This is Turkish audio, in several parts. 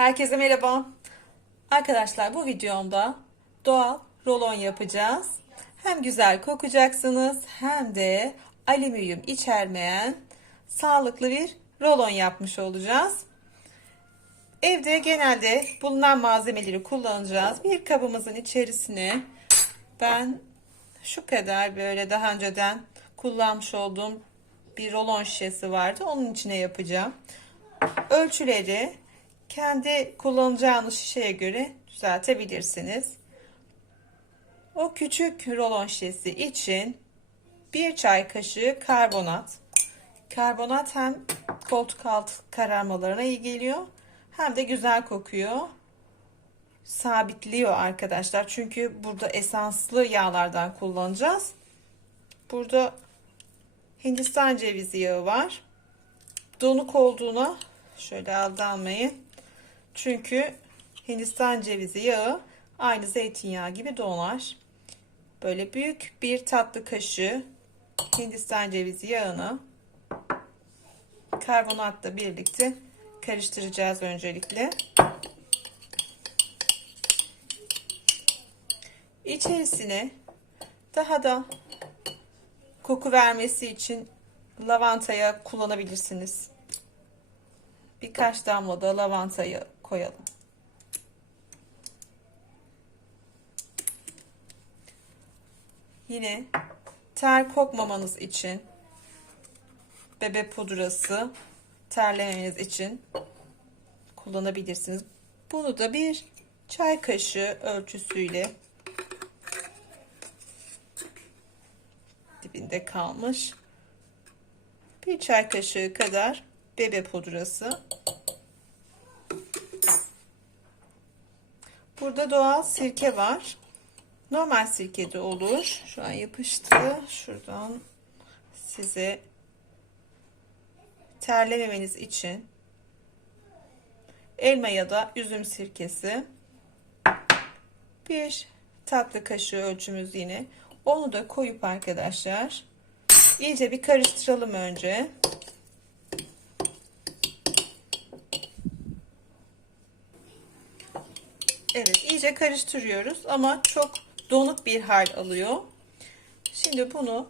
Herkese merhaba. Arkadaşlar bu videomda doğal rolon yapacağız. Hem güzel kokacaksınız hem de alüminyum içermeyen sağlıklı bir rolon yapmış olacağız. Evde genelde bulunan malzemeleri kullanacağız. Bir kabımızın içerisine ben şu kadar böyle daha önceden kullanmış olduğum bir rolon şişesi vardı. Onun içine yapacağım. Ölçüleri kendi kullanacağınız şişeye göre düzeltebilirsiniz. O küçük rolon şişesi için bir çay kaşığı karbonat. Karbonat hem koltuk alt kararmalarına iyi geliyor hem de güzel kokuyor. Sabitliyor arkadaşlar. Çünkü burada esanslı yağlardan kullanacağız. Burada Hindistan cevizi yağı var. Donuk olduğuna şöyle aldanmayın. Çünkü Hindistan cevizi yağı aynı zeytinyağı gibi donar. Böyle büyük bir tatlı kaşığı Hindistan cevizi yağını karbonatla birlikte karıştıracağız öncelikle. İçerisine daha da koku vermesi için lavantaya kullanabilirsiniz. Birkaç damla da lavantayı koyalım. Yine ter kokmamanız için bebe pudrası terlemeniz için kullanabilirsiniz. Bunu da bir çay kaşığı ölçüsüyle dibinde kalmış bir çay kaşığı kadar bebe pudrası burada doğal sirke var. Normal sirke de olur. Şu an yapıştı. Şuradan size terlememeniz için elma ya da üzüm sirkesi. Bir tatlı kaşığı ölçümüz yine. Onu da koyup arkadaşlar iyice bir karıştıralım önce Evet iyice karıştırıyoruz ama çok donuk bir hal alıyor. Şimdi bunu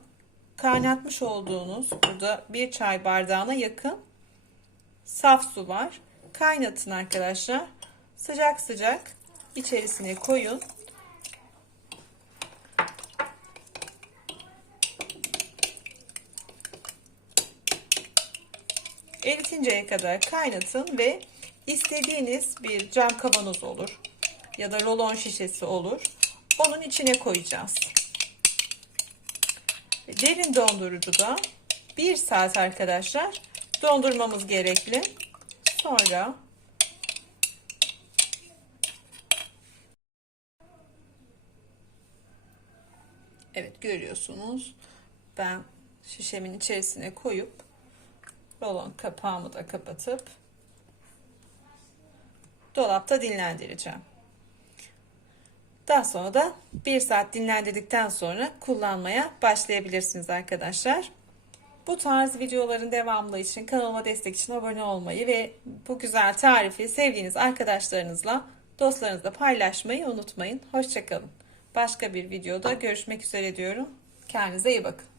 kaynatmış olduğunuz burada bir çay bardağına yakın saf su var. Kaynatın arkadaşlar. Sıcak sıcak içerisine koyun. Eritinceye kadar kaynatın ve istediğiniz bir cam kavanoz olur ya da rolon şişesi olur. Onun içine koyacağız. Derin dondurucuda bir saat arkadaşlar dondurmamız gerekli. Sonra Evet görüyorsunuz. Ben şişemin içerisine koyup rolon kapağımı da kapatıp dolapta dinlendireceğim. Daha sonra da bir saat dinlendirdikten sonra kullanmaya başlayabilirsiniz arkadaşlar. Bu tarz videoların devamlı için kanalıma destek için abone olmayı ve bu güzel tarifi sevdiğiniz arkadaşlarınızla dostlarınızla paylaşmayı unutmayın. Hoşçakalın. Başka bir videoda görüşmek üzere diyorum. Kendinize iyi bakın.